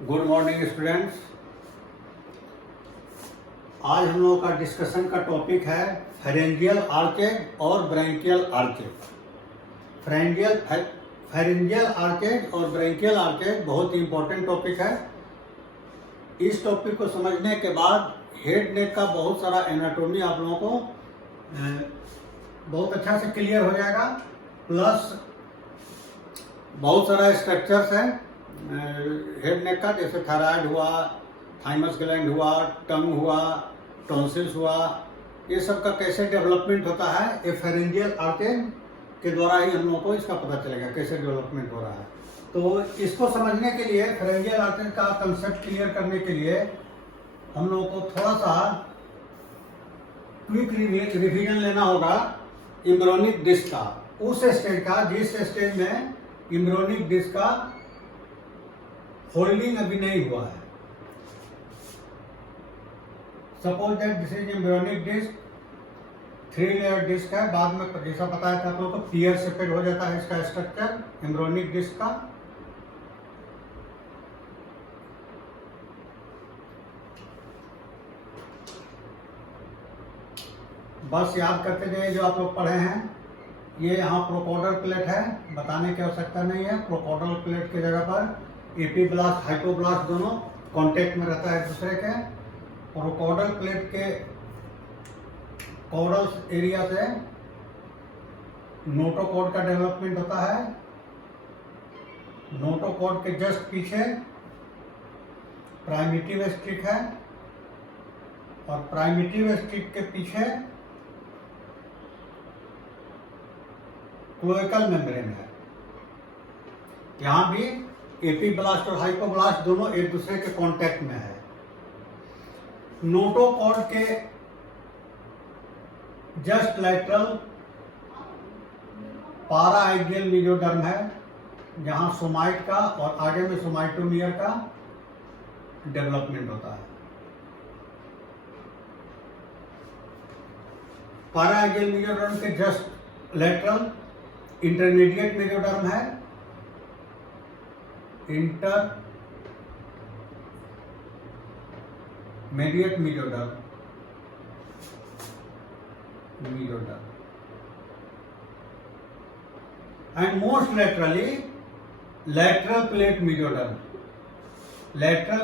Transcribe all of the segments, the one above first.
Good morning students. आज हम लोगों का डिस्कशन का टॉपिक है फेरेंजियल आर्चेज और ब्रैंकियल आर्चेज। फेरेंजियल आर्चेज और ब्रैंकियल आर्चेज बहुत ही इंपॉर्टेंट टॉपिक है। इस टॉपिक को समझने के बाद हेड नेक का बहुत सारा एनाटॉमी आप लोगों को बहुत अच्छा से क्लियर हो जाएगा। प्लस बहुत सारा स्ट्रक्चर्स है हेड नेक का, जैसे थायराइड हुआ, थाइमस ग्लैंड हुआ, टंग हुआ, टॉन्सिल्स हुआ, ये सब का कैसे डेवलपमेंट होता है ये फेरेंजियल आर्चेज के द्वारा ही हम लोगों को इसका पता चलेगा कैसे डेवलपमेंट हो रहा है। तो इसको समझने के लिए, फेरेंजियल आर्चेज का कंसेप्ट क्लियर करने के लिए हम लोगों को थोड़ा सा क्विक रिवीजन लेना होगा एम्ब्रियोनिक डिस्क का, उस स्टेज का जिस स्टेज में एम्ब्रियोनिक डिस्क का फोल्डिंग अभी नहीं हुआ है। Suppose that this is embryonic disc, 3 layer disc है। बाद में जैसा बताया था आप लोगों को पियर सेपरेट हो जाता है इसका स्ट्रक्चर एम्ब्रियोनिक डिस्क का। बस याद करते जाइए जो आप लोग पढ़े हैं। ये यहाँ प्रोकोडल प्लेट है, बताने की आवश्यकता नहीं है। प्रोकोडल प्लेट की जगह पर एपीब्लास्ट हाइपोब्लास्ट दोनों कांटेक्ट में रहता है एक दूसरे के। प्रोकोडल प्लेट के कॉर्डल एरिया से नोटोकॉर्ड का डेवलपमेंट होता है। नोटोकॉर्ड के जस्ट पीछे प्राइमिटिव स्टिक है और प्राइमिटिव स्टिक के पीछे क्लोएकल मेम्ब्रेन है। यहां भी एपीब्लास्ट और हाइपोब्लास्ट दोनों एक दूसरे के कांटेक्ट में है। नोटोकॉर्ड के जस्ट लैटरल पाराएक्सियल मेसोडर्म है, जहां सोमाइट का और आगे में सोमाइटोमियर का डेवलपमेंट होता है। पाराएक्सियल मेसोडर्म के जस्ट लैटरल इंटरमीडिएट मेसोडर्म है, intermediate mesoderm and most laterally lateral plate mesoderm. Lateral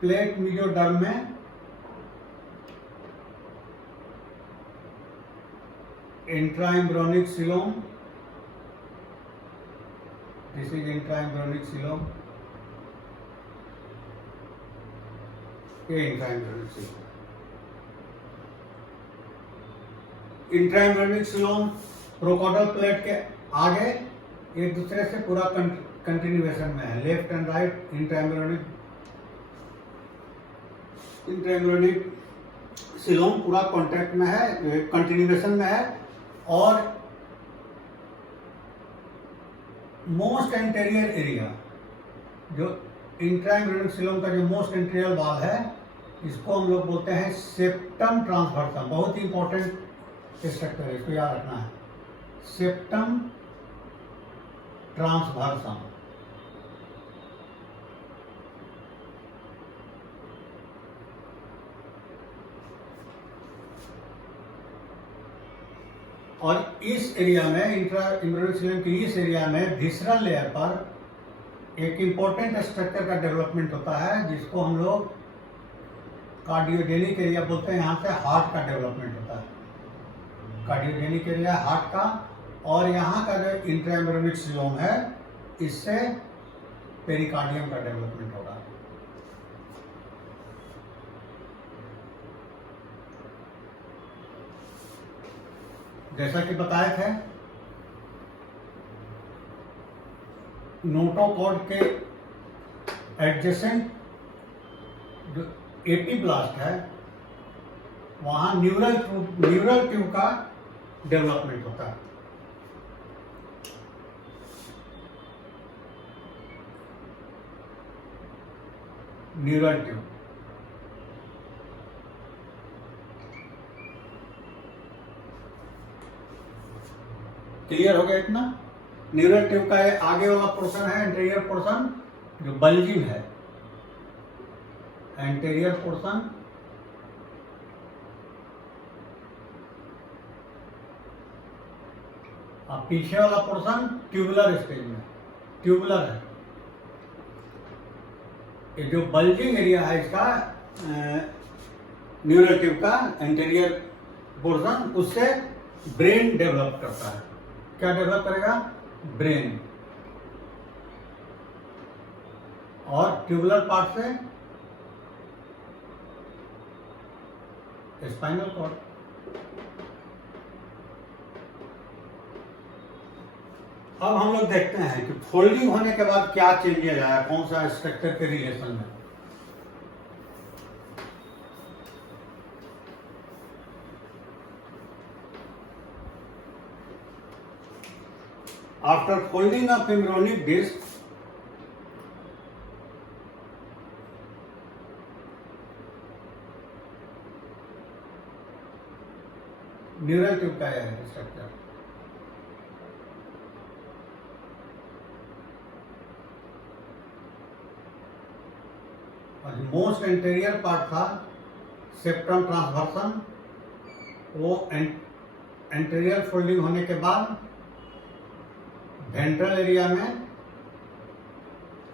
plate mesoderm में intraembryonic coelom, this is intraembryonic coelom, ये intraembryonic coelom. Intraembryonic coelom प्रोकोडल plate के आगे एक दूसरे से पूरा कंटिन्यूएशन में है। Left and right intraembryonic coelom पूरा कॉन्टैक्ट में है, कंटिन्यूएशन में है। और मोस्ट एंटेरियर एरिया, जो इंट्राएम्ब्रियोनिक सीलोम का जो मोस्ट एंटेरियर वॉल है, इसको हम लोग बोलते हैं सेप्टम ट्रांसवर्सम। बहुत ही इंपॉर्टेंट स्ट्रक्चर है, इसको याद रखना है। सेप्टम ट्रांसवर्सम। और इस एरिया में, इंट्राएम्ब्रियोनिक सीलोम के इस एरिया में विसरल लेयर पर एक इंपॉर्टेंट स्ट्रक्चर का डेवलपमेंट होता है, जिसको हम लोग कार्डियोजेनिक एरिया बोलते हैं। यहाँ से हार्ट का डेवलपमेंट होता है, कार्डियोजेनिक एरिया हार्ट का। और यहाँ का जो इंट्राएम्ब्रियोनिक सीलोम है, इससे पेरिकार्डियम का डेवलपमेंट होगा। जैसा कि बताए थे, नोटोकॉर्ड के एडजेसेंट जो एपीब्लास्ट है, वहां न्यूरल ट्यूब का डेवलपमेंट होता है। न्यूरल ट्यूब क्लियर हो गया इतना। न्यूरल ट्यूब का आगे वाला पोर्शन है एंटीरियर पोर्शन जो बल्जिंग है, एंटीरियर पोर्शन, और पीछे वाला पोर्शन ट्यूबुलर स्टेज में, ट्यूबुलर है। ये जो बल्जिंग एरिया है इसका न्यूरल ट्यूब का एंटीरियर पोर्शन, उससे ब्रेन डेवलप करता है। क्या डेवलप करेगा? ब्रेन। और ट्यूबुलर पार्ट से स्पाइनल कॉर्ड। अब हम लोग देखते हैं कि फोल्डिंग होने के बाद क्या चेंजेस आया, कौन सा स्ट्रक्चर के रिलेशन में। After folding of embryonic disc, neural tube का है स्ट्रक्चर। और मोस्ट एंटीरियर पार्ट था सेप्टम ट्रांसवर्सन, वो एंटीरियर फोल्डिंग होने के बाद वेंट्रल एरिया में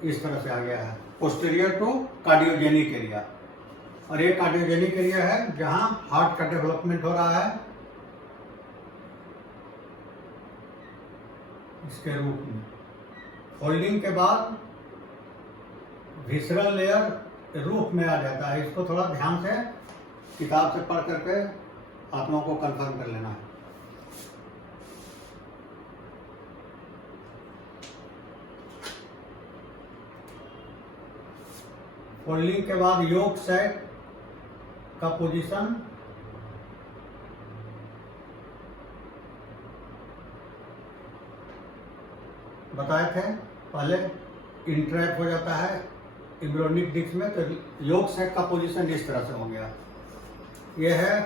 इस तरह से आ गया है, पोस्टीरियर टू कार्डियोजेनिक एरिया। और ये कार्डियोजेनिक एरिया है जहां हार्ट का डेवलपमेंट हो रहा है इसके रूप में। फोल्डिंग के बाद विसरल लेयर रूप में आ जाता है। इसको थोड़ा ध्यान से किताब से पढ़ करके आप लोगों को कंफर्म कर लेना है। फोल्डिंग के बाद योक सैक का पोजीशन, बताए थे पहले, इंट्रैप हो जाता है एम्ब्रियोनिक डिस्क में, तो योक सैक का पोजीशन इस तरह से हो गया। यह है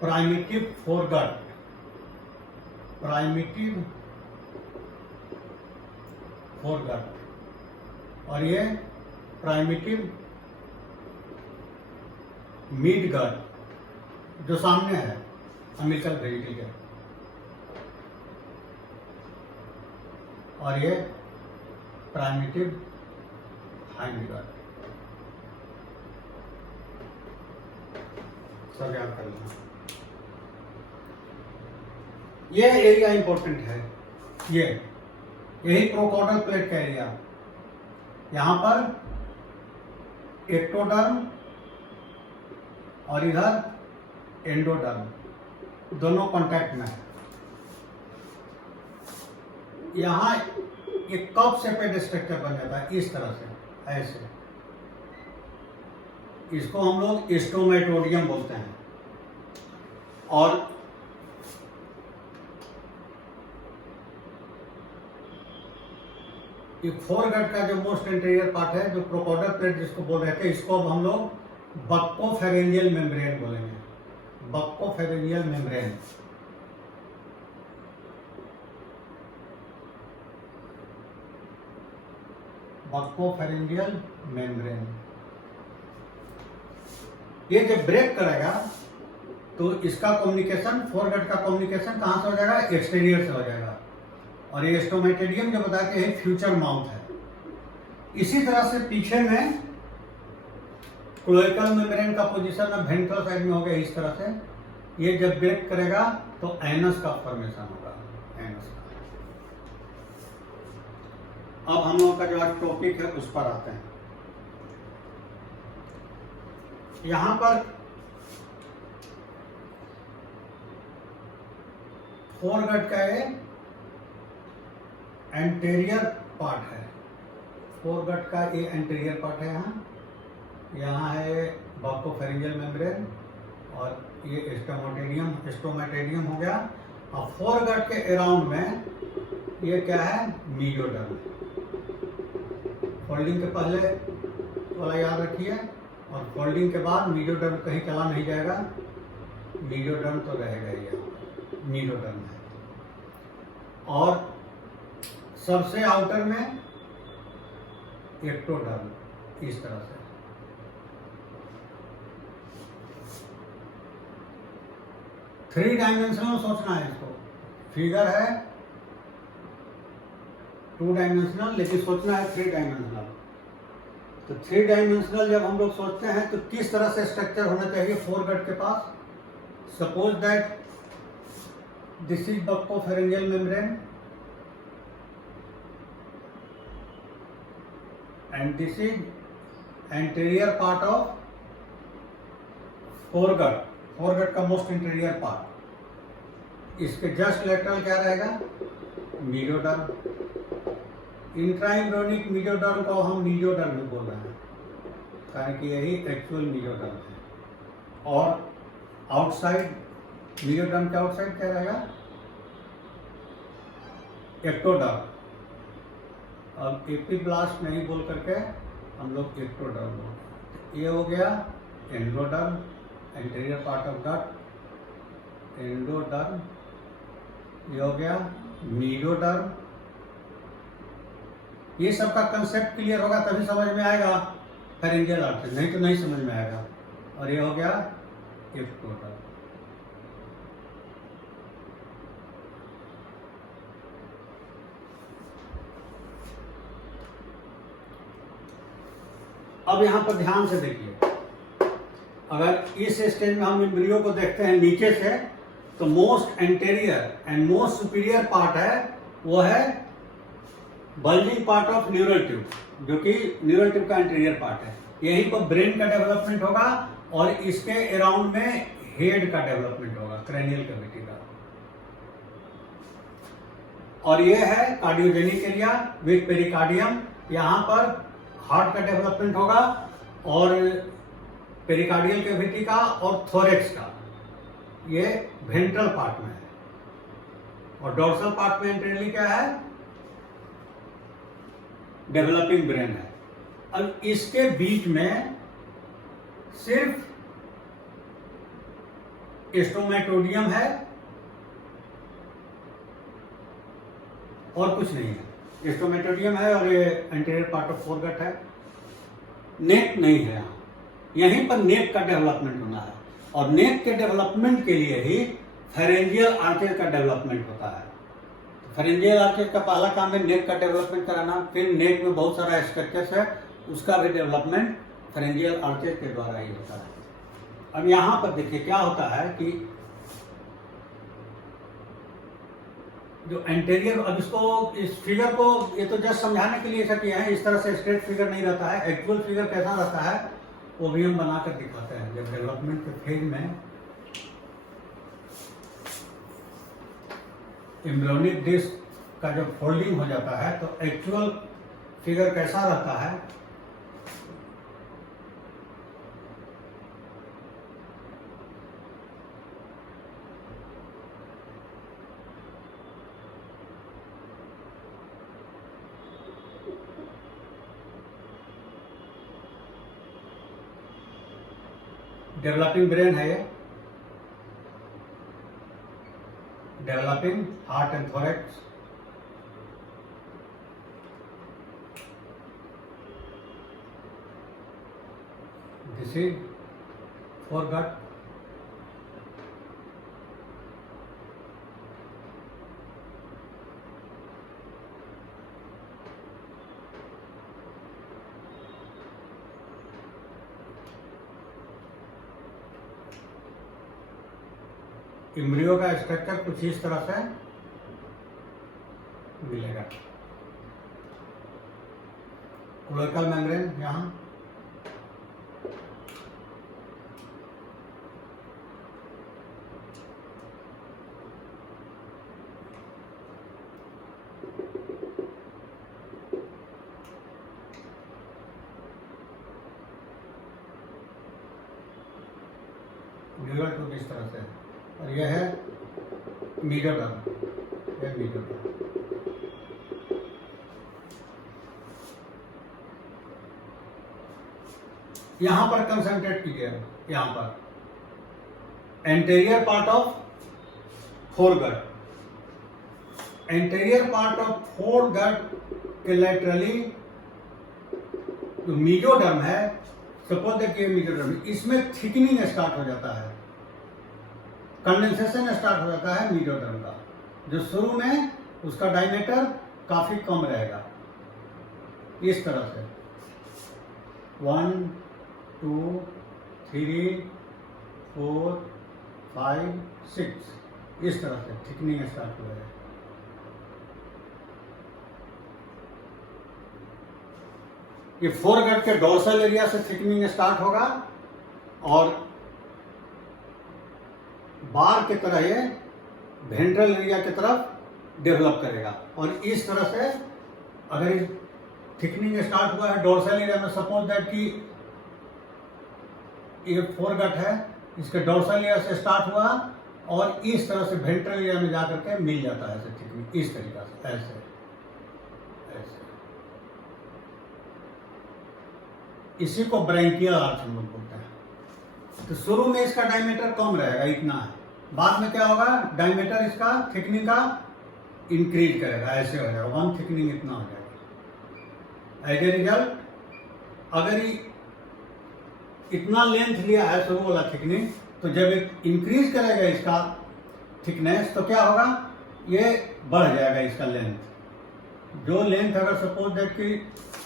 प्राइमिटिव फोरगट, प्राइमिटिव फोरगट। और ये प्राइमिटिव मिड गट जो सामने है अम्बिलिकल वेजिकल के, और ये प्राइमिटिव हाइंड गट। सब याद कर लेना। ये एरिया इंपॉर्टेंट है, यही प्रोकॉर्डल प्लेट का एरिया। यहां पर एक्टोडर्म और इधर एंडोडर्म दोनों कांटेक्ट में है। यहां एक कप शेपेड स्ट्रक्चर बन जाता है इस तरह से, ऐसे। इसको हम लोग स्टोमेटोडियम बोलते हैं। और ये फोरगट का जो मोस्ट एंटीरियर पार्ट है, जो प्रोकॉर्डल प्लेट जिसको बोल रहे थे, इसको अब हम लोग बक्कोफेरेंजियल मेम्ब्रेन बोलेंगे, बक्कोफेरेंजियल मेम्ब्रेन। Buccopharyngeal membrane. ये जब ब्रेक करेगा तो इसका कम्युनिकेशन, फोरगट का कम्युनिकेशन कहां से हो जाएगा? एक्सटीरियर से हो जाएगा। और ये स्टोमेटेडियम जो बताते हैं फ्यूचर माउथ है। इसी तरह से पीछे में क्लोइकल मेम्ब्रेन का पोजीशन अब वेंट्रल साइड में हो गया इस तरह से। ये जब ब्रेक करेगा तो एनस का फॉर्मेशन होगा, एनस का। अब हम लोगों का जो आज टॉपिक है उस पर आते हैं। यहां पर फोरगट का ये एंटीरियर पार्ट है, फोरगट का ये एंटीरियर पार्ट है। यहाँ है बक्कोफेरेंजियल मेम्ब्रेन और ये स्टोमेटेडियम हो गया। और फोरगट के अराउंड में ये क्या है? मीजोडर्म। फोल्डिंग के पहले वाला याद रखिए, और फोल्डिंग के बाद मीजोडर्म कहीं चला नहीं जाएगा, मीजोडर्म तो रहेगा ही, मीजोडर्म है। और सबसे आउटर में एक्टोडर्म इस तरह से। 3 डायमेंशनल सोचना है इसको। फिगर है 2 डायमेंशनल, लेकिन सोचना है 3 डायमेंशनल। तो 3 डायमेंशनल जब हम लोग सोचते हैं तो किस तरह से स्ट्रक्चर होना चाहिए फोरगट के पास। Suppose that this is buccopharyngeal membrane and this is anterior part of foregut, foregut का मोस्ट इंटीरियर पार्ट। इसके जस्ट लेटरल क्या रहेगा, मीडियोडर्म। इंट्राइम्ब्रियोनिक मीडियोडर्म को हम मीडियोडर्म भी बोल रहे हैं, कारण कि यही एक्चुअल मीडियोडर्म है। और आउटसाइड मीडियोडर्म के आउटसाइड क्या रहेगा, एक्टोडर्म। अब एपिब्लास्ट नहीं बोल करके हम लोग एक्टोडर्म बोलते हैं। ये हो गया endoderm, anterior part of gut, endoderm. ये हो गया मीडियोडर्म। ये सब का कंसेप्ट क्लियर होगा तभी समझ में आएगा फेरेंजियल आर्टरी, नहीं तो नहीं समझ में आएगा। और ये हो गया एक्टोडर्म। अब यहां पर ध्यान से देखिए, अगर इस स्टेज में हम एम्ब्रियो को देखते हैं नीचे से, तो most anterior and most superior part है वो है bulging part of neural tube, जो कि न्यूरल ट्यूब का एंटीरियर पार्ट है। यहीं पर ब्रेन का डेवलपमेंट होगा और इसके अराउंड में हेड का डेवलपमेंट होगा, क्रैनियल कैविटी का। और ये है कार्डियोजेनिक एरिया विद पेरिकार्डियम। यहां पर हार्ट का डेवलपमेंट होगा और पेरिकार्डियल कैविटी का और थोरेक्स का, ये वेंट्रल पार्ट में है। और डोर्सल पार्ट में इंटरनली क्या है, डेवलपिंग ब्रेन है। अब इसके बीच में सिर्फ स्टोमेटोडियम है और कुछ नहीं है। स्टोमेटोडियम है और ये एंटीरियर पार्ट ऑफ फोरगट है। नेक नहीं है यहाँ, यहीं पर नेक का डेवलपमेंट होना है। और नेक के डेवलपमेंट के लिए ही फेरेंजियल आर्चेज का डेवलपमेंट होता है। फेरेंजियल आर्चेज का पहला काम है नेक का डेवलपमेंट कराना। फिर नेक में बहुत सारा स्ट्रक्चर्स है, उसका भी डेवलपमेंट फेरेंजियल आर्चेज के द्वारा ही होता है। अब यहाँ पर देखिए क्या होता है कि जो एंटेरियर, अब इसको, इस फिगर को, ये तो जस्ट समझाने के लिए ऐसा किया है, इस तरह से स्ट्रेट फिगर नहीं रहता है। एक्चुअल फिगर कैसा रहता है वो भी हम बनाकर दिखाते हैं। जब डेवलपमेंट के फेज में एम्ब्रियोनिक डिस्क का जब फोल्डिंग हो जाता है तो एक्चुअल फिगर कैसा रहता है, डेवलपिंग ब्रेन है ये, developing heart and thorax, this is foregut, embryo का स्ट्रक्चर कुछ इस तरह से मिलेगा। कोलोइकल मेम्ब्रेन यहाँ, न्यूरल ट्यूब इस तरह से, और यह है मीडियोडर्म, यह मीडियोडर्म। यहां पर कंसंट्रेट कीजिए। यहां पर anterior part of foregut, anterior part of foregut के लेटरली जो मीडियोडर्म है, सपोज देखिए मीडियोडर्म, इसमें थिकनिंग स्टार्ट हो जाता है। कंडेंसेशन स्टार्ट हो जाता है मीडियोडर्म का, जो शुरू में उसका डायमीटर काफी कम रहेगा। इस तरह से 1 2 3 4 5 6 इस तरह से थिकनिंग स्टार्ट हो जाएगा। ये फोरगट के डोर्सल एरिया से थिकनिंग स्टार्ट होगा और बार की तरह ये वेंट्रल एरिया की तरफ डेवलप करेगा। और इस तरह से अगर थिकनिंग स्टार्ट हुआ है डोर्सल एरिया में, सपोज दैट कि ये फोरगट है, इसके डोर्सल एरिया से स्टार्ट हुआ और इस तरह से वेंट्रल एरिया में जाकर के मिल जाता है ऐसे थिकनिंग, इस तरीका से ऐसे ऐसे। इसी को ब्रैंकियल आर्च हम लोग बोलते हैं। तो शुरू में इसका डायमीटर कम रहेगा, इतना है। बाद में क्या होगा, डायमीटर इसका थिकनिंग का इंक्रीज करेगा, ऐसे हो जाएगा, वन थिकनिंग इतना हो जाएगा। एज ए रिजल्ट अगर इतना लेंथ लिया है शुरू वाला थिकनिंग, तो जब इंक्रीज करेगा इसका थिकनेस तो क्या होगा, ये बढ़ जाएगा इसका लेंथ। जो लेंथ अगर सपोज दैट कि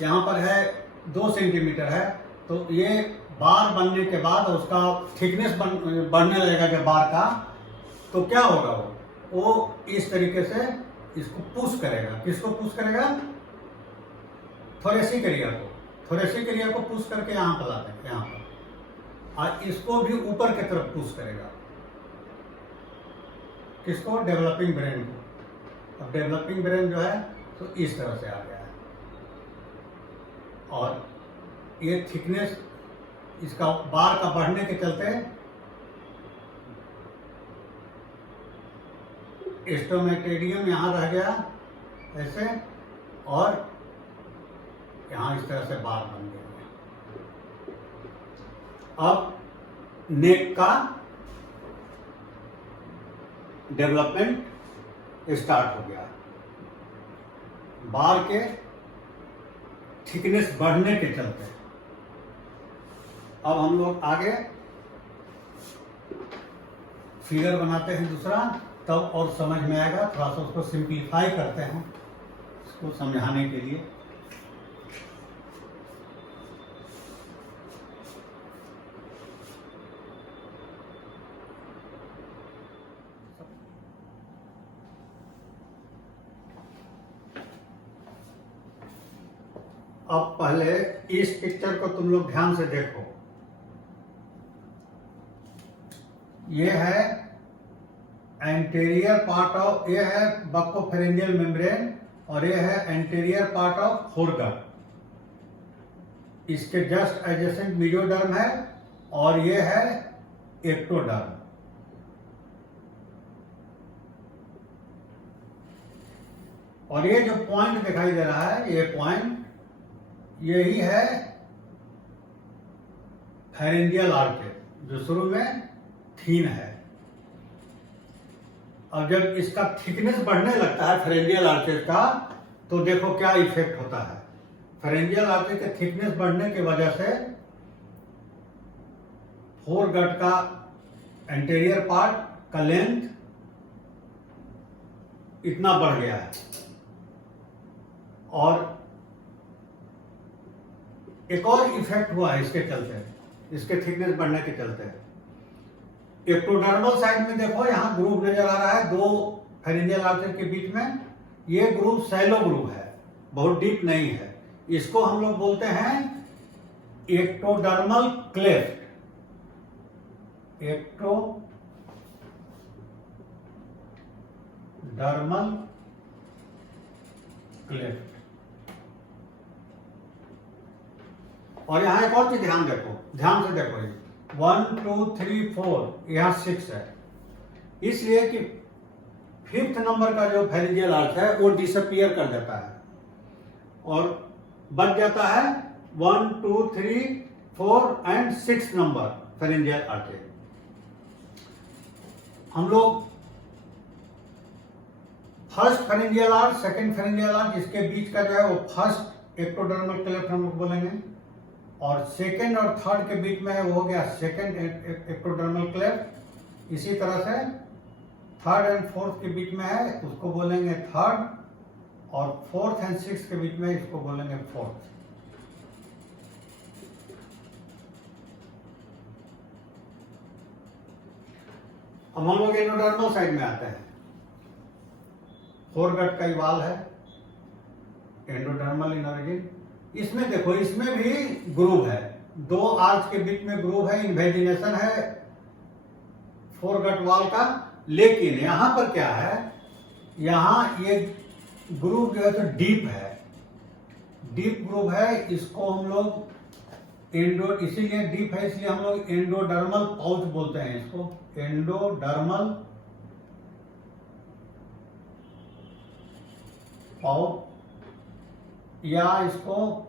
यहाँ पर है 2 सेंटीमीटर है, तो ये बार बनने के बाद उसका थिकनेस बढ़ने लगेगा जब बार का, तो क्या होगा, वो इस तरीके से इसको पुश करेगा। किसको पुश करेगा, थोरेसिक एरिया को। थोरेसिक एरिया को पुश करके यहाँ पर लाते हैं, यहाँ पर, और इसको भी ऊपर की तरफ पुश करेगा। किसको, डेवलपिंग ब्रेन को। अब डेवलपिंग ब्रेन जो है तो इस तरह से आ गया है और ये थिकनेस इसका बार का बढ़ने के चलते स्टोमेटेडियम यहाँ रह गया ऐसे, और यहाँ इस तरह से बार बन गया। अब नेक का डेवलपमेंट स्टार्ट हो गया, बार के थिकनेस बढ़ने के चलते। अब हम लोग आगे फिगर बनाते हैं दूसरा, तब और समझ में आएगा। थोड़ा सा उसको सिंप्लीफाई करते हैं इसको समझाने के लिए। अब पहले इस पिक्चर को तुम लोग ध्यान से देखो। ये है एंटीरियर पार्ट ऑफ, ये है बक्कोफेरेंजियल मेम्ब्रेन और ये है एंटीरियर पार्ट ऑफ फोरगट। इसके जस्ट एडजेसेंट मीडियोडर्म है और ये है एक्टोडर्म। और ये जो पॉइंट दिखाई दे रहा है, ये पॉइंट यही है फेरेंजियल आर्टेरी, जो शुरू में थीन है। और जब इसका थिकनेस बढ़ने लगता है फेरेंजियल आर्टेरी का, तो देखो क्या इफेक्ट होता है। फेरेंजियल आर्टेरी के थिकनेस बढ़ने की वजह से फोरगट का एंटीरियर पार्ट का लेंथ इतना बढ़ गया है। और एक और इफेक्ट हुआ है इसके चलते, इसके थिकनेस बढ़ने के चलते। एक्टोडर्मल साइड में देखो, यहाँ ग्रूव नजर आ रहा है 2 फेरेंजियल आर्टरी के बीच में। ये ग्रूव सैलो ग्रूव है, बहुत डीप नहीं है। इसको हम लोग बोलते हैं एक्टोडर्मल क्लेफ्ट। Ectodermal cleft. और यहां एक और चीज ध्यान देखो, ध्यान से देखो, 1 2 3 4 यहां 6 है, इसलिए कि 5th नंबर का जो फेरेंजियल आर्च है वो डिसअपियर कर देता है और बच जाता है 1 2 3 4 एंड 6 नंबर फेरेंजियल आर्टरी। हम लोग first pharyngeal arch, second pharyngeal arch, इसके बीच का जो है वो फर्स्ट एक्टोडर्मल क्लेफ्ट हम लोग बोलेंगे, और सेकंड और थर्ड के बीच में है वो हो गया सेकंड एक्टोडर्मल क्लेफ्ट। इसी तरह से थर्ड एंड फोर्थ के बीच में है उसको बोलेंगे थर्ड, और फोर्थ एंड सिक्स के बीच में इसको बोलेंगे फोर्थ। अब हम लोग एंडोडर्मल साइड में आते हैं। फोरगट का ही वाल है, एंडोडर्मल इन ओरिजिन। इसमें देखो, इसमें भी ग्रूव है, दो आर्च के बीच में ग्रूव है, इन्वेजिनेशन है फोरगट वाल का। लेकिन यहां पर क्या है, यहां ये ग्रूव जो है तो डीप है, डीप ग्रूव है। इसको हम लोग इसीलिए डीप है, इसलिए हम लोग एंडोडर्मल पाउच बोलते हैं इसको, एंडोडर्मल पाउच, या इसको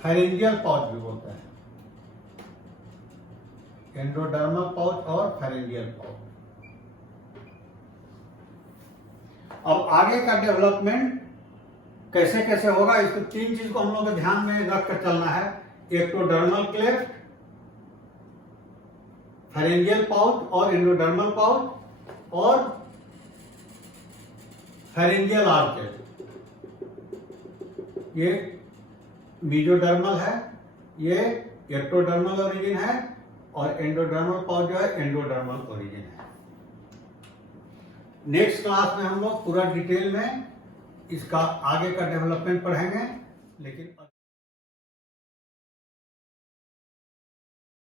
फेरेंजियल पाउच भी बोलते हैं, एंडोडर्मल पाउच और फेरेंजियल पाउच। अब आगे का डेवलपमेंट कैसे कैसे होगा, इसको तीन चीज को हम लोग को ध्यान में रख कर चलना है। एक्टोडर्मल क्लेफ्ट, फेरेंजियल पाउच और एंडोडर्मल पाउच, और फेरेंजियल आर्चेज। ये मीजोडर्मल है, ये एक्टोडर्मल ओरिजिन है, और एंडोडर्मल पाउच जो है एंडोडर्मल ओरिजिन है। नेक्स्ट क्लास में हम लोग पूरा डिटेल में इसका आगे का डेवलपमेंट पढ़ेंगे, लेकिन